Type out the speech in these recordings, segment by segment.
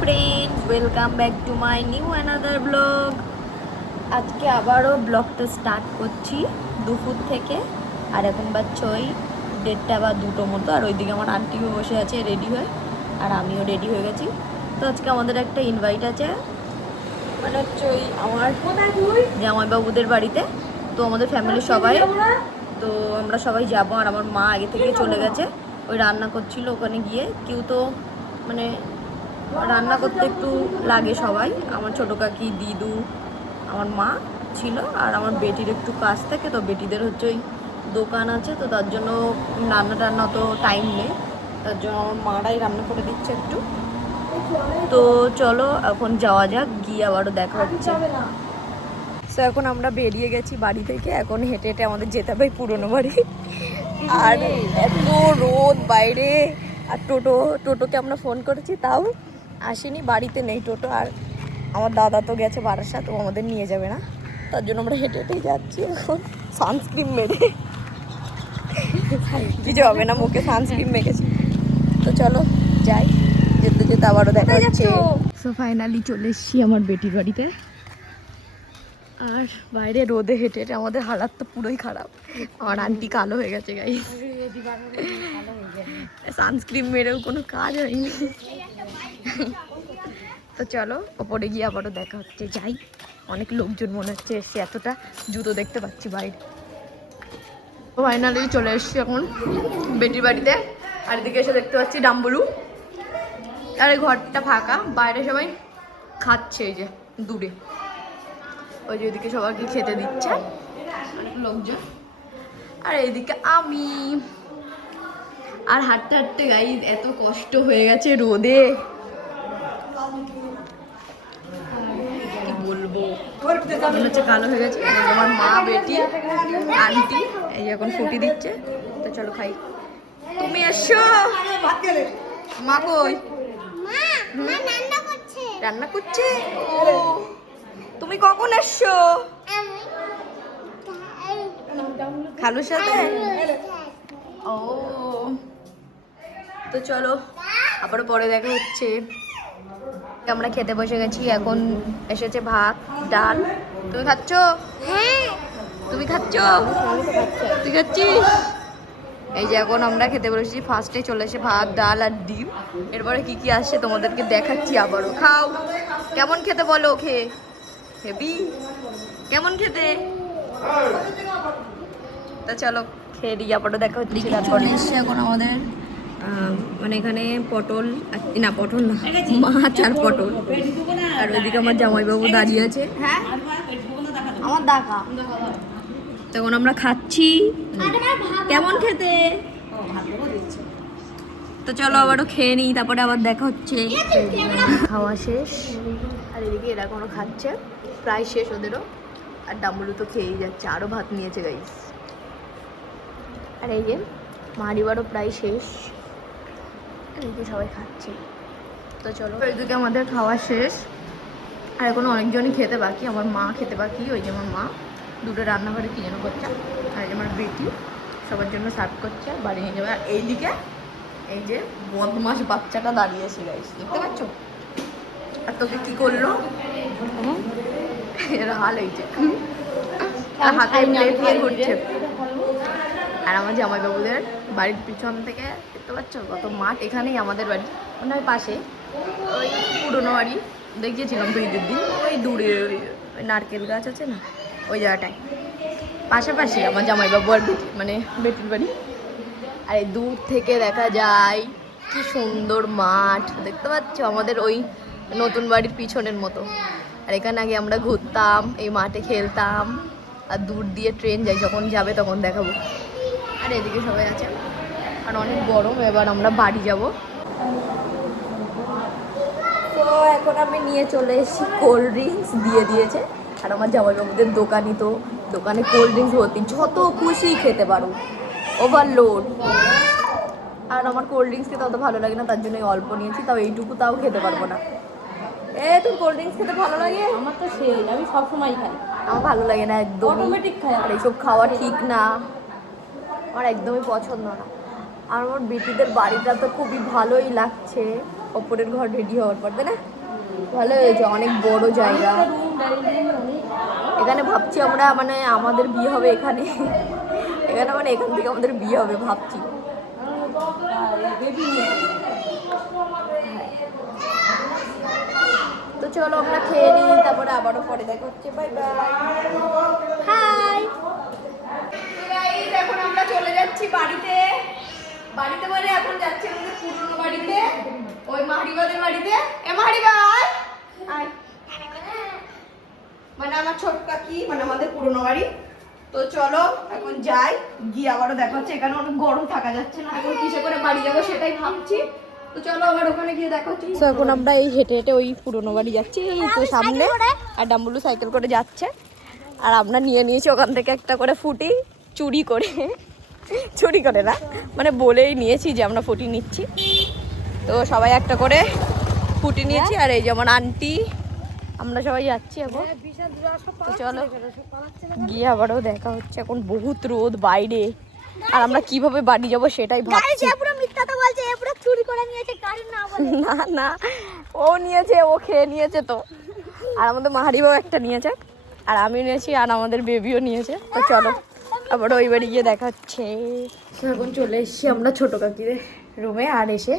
friends, welcome back to my new another vlog. আজকে আবারও ব্লগটা স্টার্ট করছি দুপুর থেকে। আর এখন বাজছে ওই 1:30 বা 2টো মতো। আর ওইদিকে আমার আন্টিও বসে আছে রেডি হয়ে, আর আমিও রেডি হয়ে গেছি। তো আজকে আমাদের একটা ইনভাইট আছে, মানে হচ্ছে ওই আমার জামাইবাবুদের বাড়িতে। তো আমাদের ফ্যামিলির সবাই, তো আমরা সবাই যাবো। আর আমার মা আগে থেকে চলে গেছে, ওই রান্না করছিল ওখানে গিয়ে। কেউ তো মানে রান্না করতে একটু লাগে সবাই, আমার ছোটো কাকি, দিদু, আমার মা ছিল, আর আমার বেটির একটু কাজ থাকে। তো বেটিদের হচ্ছে ওই দোকান আছে, তো তার জন্য রান্না অত টাইম নেই, তার জন্য আমার মারাই রান্না করে দিচ্ছে একটু। তো চলো এখন যাওয়া যাক, গিয়ে আবারও দেখা হচ্ছে। তো এখন আমরা বেরিয়ে গেছি বাড়ি থেকে, এখন হেঁটে হেঁটে আমাদের যেতে হবে পুরনো বাড়ি। আর এত রোদ বাইরে, আর টোটোকে আমরা ফোন করেছি, তাও আসেনি, বাড়িতে নেই টোটো। আর আমার দাদা তো গেছে বারাসাত, ও আমাদের নিয়ে যাবে না, তার জন্য আমরা হেঁটে হেঁটেই যাচ্ছি এখন সানস্ক্রিন মেরে। কিছু হবে না, মুখে সানস্ক্রিন মেখেছি। তো চলো যাই, যেতে যেতে আবারও দেখা যাচ্ছে। সো ফাইনালি চলে এসেছি আমার বেটির বাড়িতে। আর বাইরে রোদে হেঁটে হেঁটে আমাদের হালাত তো পুরোই খারাপ। আমার আন্টি কালো হয়ে গেছে গাইস, সানস্ক্রিন মেরেও কোনো কাজ হয়নি। তো চলো ওপরে গিয়ে আবারও দেখা হচ্ছে, যাই। অনেক লোকজন মনে হচ্ছে এসছে, এতটা জুতো দেখতে পাচ্ছি বাইরে। তো ফাইনালি চলে এসছি এখন বেটির বাড়িতে। আর এদিকে এসে দেখতে পাচ্ছি ডাম্বুরু, আর এই ঘরটা ফাঁকা, বাইরে সবাই খাচ্ছে এই যে দূরে। ওই যে ওইদিকে সবাইকে খেতে দিচ্ছে অনেক লোকজন, আর এইদিকে আমি। আর হাঁটতে হাঁটতে গাইস এত কষ্ট হয়ে গেছে রোদে, কি বলবো, মনে হচ্ছে কালো হয়ে গেছে। আমার মা, বেটি, আন্টি এই যে এখন ফুটি দিচ্ছে। তো চলো খাই। তুমি এসছো? মা কই? রান্না করছে। ও, তুমি কখন এসছো? খালুর সাথে। ও, তো চলো আবারও পরে দেখা হচ্ছে। আমরা খেতে বসে গেছি, এখন এসেছে ভাত, ডাল। তুমি খাচ্ছ? তুমি খাচ্ছ? তুই খাচ্ছিস? এই যে এখন আমরা খেতে বসেছি, ফার্স্টে চলে এসে ভাত, ডাল আর ডিম। এরপরে কি কি আসছে তোমাদেরকে দেখাচ্ছি আবারও। খাও, কেমন খেতে বলো? খেয়ে হেবি, কেমন খেতে? তা চলো খেয়ে দিই, আবারও দেখা হচ্ছে। চলে এসছে এখন আমাদের মানে এখানে পটল, না পটল না, মাছ আর পটল। আর ওইদিকে আমার জামাইবাবু দাঁড়িয়ে আছে। হ্যাঁ আমার দেখা, তখন আমরা খাচ্ছি। কেমন খেতে? তো চলো আবারও খেয়ে নিই, তারপরে আবার দেখা হচ্ছে। খাওয়া শেষ, আর এদিকে এরা এখনো খাচ্ছে, প্রায় শেষ ওদেরও। আর ডাম্বলু তো খেয়েই যাচ্ছে, আরও ভাত নিয়েছে গাইস। আর এই যে মারিবারও প্রায় শেষ, আর এদিকে সবাই খাচ্ছে। তো চলো এদিকে আমাদের খাওয়া শেষ, আর এখনো অনেকজনই খেতে বাকি। আমার মা খেতে বাকি, ওই যে আমার মা দুটো রান্নাঘরে কি যেন করছে। আর এই যে আমার বেটি সবার জন্য সার্ভ করছে, বাড়ি নিয়ে যাবে। আর এইদিকে এই যে বদমাস বাচ্চাটা দাঁড়িয়েছে গাইস, দেখতে পাচ্ছ? আর তোকে কি করলো এর হাল, এই যে হাতে প্লেট নিয়ে ঘুরছে। আর আমার জামাইবাবুদের বাড়ির পিছন থেকে দেখতে পাচ্ছ কত মাঠ, এখানেই আমাদের বাড়ি, মানে ওই পাশে ওই পুরোনো বাড়ি দেখিয়েছিলাম তো ঈদের দিন। ওই দূরে ওই নারকেল গাছ আছে না, ওই জায়গাটায় পাশাপাশি আমার জামাইবাবু আর বেটি, মানে বেটির বাড়ি। আর এই দূর থেকে দেখা যায় কি সুন্দর মাঠ, দেখতে পাচ্ছ আমাদের ওই নতুন বাড়ির পিছনের মতো। আর এখানে আগে আমরা ঘুরতাম, এই মাঠে খেলতাম। আর দূর দিয়ে ট্রেন যায়, যখন যাবে তখন দেখাবো। আর এদিকে সবাই আছে, আর অনেক গরম, এবার আমরা বাড়ি যাব। তো এখন আমি নিয়ে চলে এসেছি কোল্ড ড্রিঙ্কস, দিয়ে দিয়েছে। আর আমার জামাইবাবুদের দোকানই, তো দোকানে কোল্ড ড্রিঙ্কস ভর্তি, যত খুশি খেতে পারো, ওভারলোড। আর আমার কোল্ড ড্রিঙ্কস খেতে অত ভালো লাগে না, তার জন্য অল্প নিয়েছি, তাও এইটুকু তাও খেতে পারবো না। তোর কোল্ড ড্রিঙ্কস খেতে ভালো লাগে? আমার তো সেই, আমি সবসময় খাই। আমার ভালো লাগে না একদম, অটোমেটিক খাই। আর এইসব খাওয়া ঠিক না, আমার একদমই পছন্দ না। আর আমার বেটিদের বাড়িটা তো খুবই ভালোই লাগছে, ওপরের ঘর রেডি হওয়ার পর, তাই না? ভালো হয়েছে, অনেক বড় জায়গা। এখানে ভাবছি আমরা, মানে আমাদের বিয়ে হবে এখানে। এখানে মানে এখান থেকে আমাদের বিয়ে হবে ভাবছি। তো চলো আমরা খেয়ে নিই, তারপরে আবারও পরে দেখা হচ্ছে। Bye bye, hi. এখন আমরা চলে যাচ্ছি বাড়িতে। বাড়িতে মানে এখন যাচ্ছি আমাদের পুরনো বাড়িতে, ওই মাহারিবাদের বাড়িতে। এ মাহারিবা আয়, মানে আমার ছোট কাকি, মানে আমাদের পুরনো বাড়ি। তো চলো এখন যাই, গিয়ে আবারও দেখা হচ্ছে। এখানে অনেক গরম, থাকা যাচ্ছে না। এখন কিসে করে বাড়ি যাবো সেটাই ভাবছি। তো চলো আবার ওখানে গিয়ে দেখা হচ্ছে। তো এখন আমরা এই হেঁটে হেঁটে ওই পুরনো বাড়ি যাচ্ছি, এই তো সামনে। আর ডাম্বুলু সাইকেল করে যাচ্ছে, আর আমরা নিয়ে নিয়েছি ওখান থেকে একটা করে ফুটি, চুরি করে। চুরি করে না, মানে বলেই নিয়েছি যে আমরা ফুটি নিচ্ছি। তো সবাই একটা করে ফুটি নিয়েছি। আর এই যেমন আন্টি, আমরা সবাই যাচ্ছি এখন। তো চলো গিয়ে আবারও দেখা হচ্ছে। এখন বহুত রোদ বাইরে, আর আমরা কিভাবে বাড়ি যাব সেটাই ভাবছি। না না, ও নিয়েছে, ও খেয়ে নিয়েছে তো। আর আমাদের মাহারিবাও একটা নিয়েছে, আর আমিও নিয়েছি, আর আমাদের বেবিও নিয়েছে। তো চলো আবার ওই বাড়ি গিয়ে দেখা হচ্ছে। এখন চলে এসেছি আমরা ছোট কাকিদের রুমে, আর এসে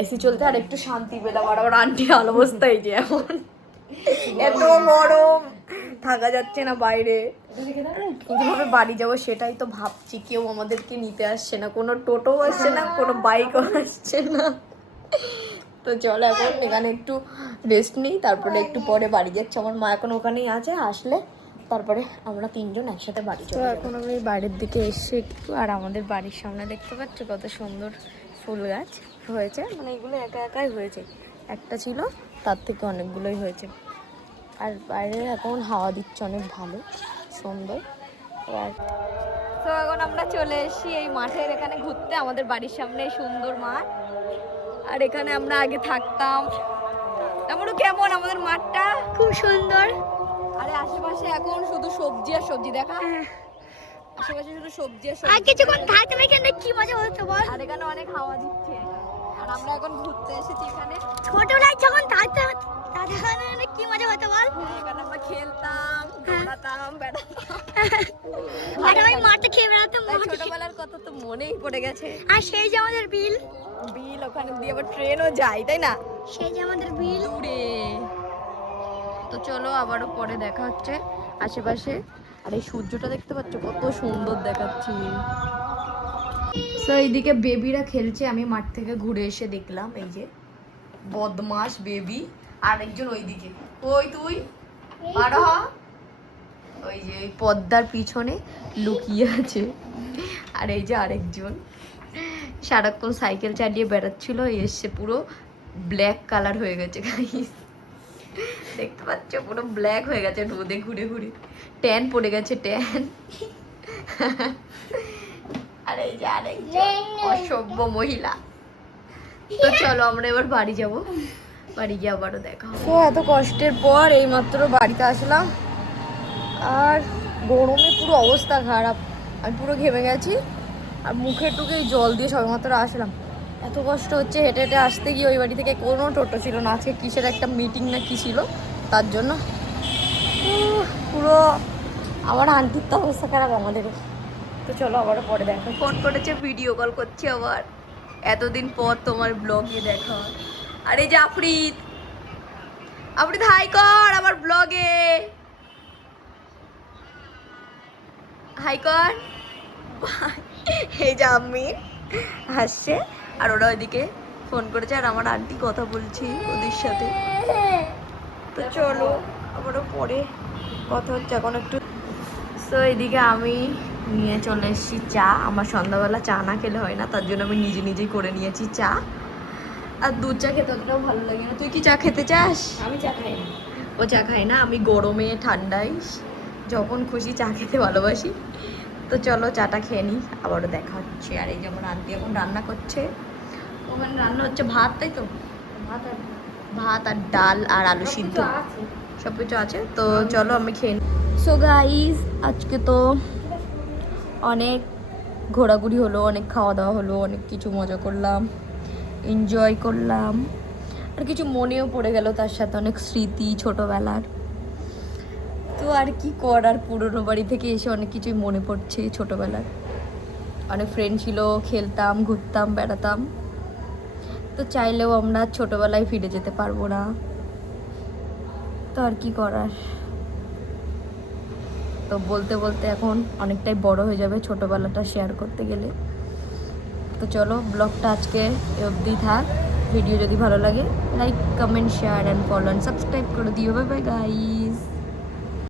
এসি চলতে আর একটু শান্তি পেলাম। আর আবার আন্টি হাল অবস্থা এই যে এখন, এত গরম, থাকা যাচ্ছে না বাইরে। কিভাবে বাড়ি যাবো সেটাই তো ভাবছি। কেউ আমাদেরকে নিতে আসছে না, কোনো টোটো আসছে না, কোনো বাইকও আসছে না। তো চলো এখন এখানে একটু রেস্ট নিই, তারপরে একটু পরে বাড়ি যাচ্ছি। আমার মা এখন ওখানেই আছে, আসলে তারপরে আমরা তিনজন একসাথে বাড়ি চলে যাবো। এখন আমি বাইরের দিকে এসে একটু, আর আমাদের বাড়ির সামনে দেখতে পাচ্ছ কত সুন্দর ফুল গাছ হয়েছে। মানে এগুলো একা একাই হয়েছে, একটা ছিল, তার থেকে অনেকগুলোই হয়েছে। আর বাইরে এখন হাওয়া দিচ্ছে অনেক ভালো, সুন্দর। তো এখন আমরা চলে এসেছি এই মাঠের এখানে ঘুরতে। আমাদের বাড়ির সামনে সুন্দর মাঠ, আর এখানে আমরা আগে থাকতাম। আমারও কেমন আমাদের মাঠটা, খুব সুন্দর। আরে আশেপাশে এখন শুধু সবজি আর সবজি, দেখা আশেপাশে শুধু সবজি আর সবজি। আর কিছুক্ষণ থাকতে এখানে কি মজা হতো বল। আর এখানে অনেক হাওয়া দিচ্ছে, আর আমরা এখন ঘুরতে এসেছি এখানে। ছোটবেলায় যখন থাকতে তাদের কি মজা হতো বল। এখানে আমরা খেলতাম, দৌড়াতাম, বেড়াতাম। আর আমি মাঠে খেয়ে বেড়াতাম। ছোটবেলার কথা তো মনেই পড়ে গেছে। আর সেই যে আমাদের বিল, ওখানে দিয়ে আবার ট্রেনও যায়, তাই না? সেই যে আমাদের বিল উড়ে। তো চলো আবারও পরে দেখা হচ্ছে আশেপাশে। আর এই সূর্যটা দেখতে পাচ্ছ কত সুন্দর দেখাচ্ছে। তো এইদিকে বেবিরা খেলছে, আমি মাঠ থেকে ঘুরে এসে দেখলাম এই যে বদমাস বেবি, আর একজন ওইদিকে। ওই তুই আর ওই যে ওই পদ্মার পিছনে লুকিয়ে আছে। আর এই যে আরেকজন সারাক্ষণ সাইকেল চালিয়ে বেড়াচ্ছিল, এসে পুরো ব্ল্যাক কালার হয়ে গেছে। দেখতে পাচ্ছ পুরো ব্ল্যাক হয়ে গেছে রোদে ঘুরে ঘুরে, ট্যান পড়ে গেছে, ট্যান। আর এই যে আরেকজন অসভ্য মহিলা। তো চলো আমরা এবার বাড়ি যাব, বাড়ি গিয়ে আবারও দেখা হবে। তো এত কষ্টের পর এইমাত্র বাড়িতে আসলাম, আর গরমে পুরো অবস্থা খারাপ। আমি পুরো ঘেমে গেছি, আর মুখে টুকে জল দিয়ে সবেমাত্র আসলাম। এত কষ্ট হচ্ছে হেঁটে হেঁটে আসতে গিয়ে। ওই বাড়ি থেকে কোনো টোটো ছিল না, আজকে কিসের একটা মিটিং না কি ছিল, তার জন্য পুরো আমার আন্টির তো অবস্থা খারাপ আমাদেরও। তো চলো আবারও পরে দেখো। ফোন করেছে, ভিডিও কল করছে আবার, এতদিন পর তোমার ব্লগে দেখা। আর এই যে আফরিদ, আফরিদ হাই কর আমার ব্লগে, হাই কর। এই যে আমি হাসছে, আর ওরা ওইদিকে ফোন করেছে, আর আমার আন্টি কথা বলছি ওদের সাথে। তো চলো আবারও পরে কথা হচ্ছে এখন একটু। তো এইদিকে আমি নিয়ে চলে এসেছি চা। আমার সন্ধ্যাবেলা চা না খেলে হয় না, তার জন্য আমি নিজে নিজেই করে নিয়েছি চা। আর দুধ চা খেতে অতটাও ভালো লাগে না। তুই কি চা খেতে চাস? আমি চা খাই না। ও চা খাই না, আমি গরমে ঠান্ডায় যখন খুশি চা খেতে ভালোবাসি। তো চলো চাটা খেয়ে নিই, আবারও দেখা হচ্ছে। আর এই যেমন আন্টি এখন রান্না করছে, ওখানে রান্না হচ্ছে ভাত, তাই তো? ভাত আর ডাল আর আলু সিদ্ধ সব কিছু আছে। তো চলো আমি খেয়ে নিই। সো গাইস, আজকে তো অনেক ঘোরাঘুরি হলো, অনেক খাওয়া দাওয়া হলো, অনেক কিছু মজা করলাম, এনজয় করলাম। আর কিছু মনেও পড়ে গেল তার সাথে, অনেক স্মৃতি ছোটোবেলার। তো আর কি করার, পুরোনো বাড়ি থেকে এসে অনেক কিছুই মনে পড়ছে ছোটোবেলার। অনেক ফ্রেন্ড ছিল, খেলতাম, ঘুরতাম, বেড়াতাম। তো চাইলেও আমরা ছোটোবেলায় ফিরে যেতে পারবো না, তো আর কি করার। তো বলতে বলতে এখন অনেকটাই বড় হয়ে যাবে ছোটোবেলাটা শেয়ার করতে গেলে। তো চলো ব্লগটা আজকে এ অবধি থাক। ভিডিও যদি ভালো লাগে like, comment, share and follow and subscribe করে দিও। Bye bye guys.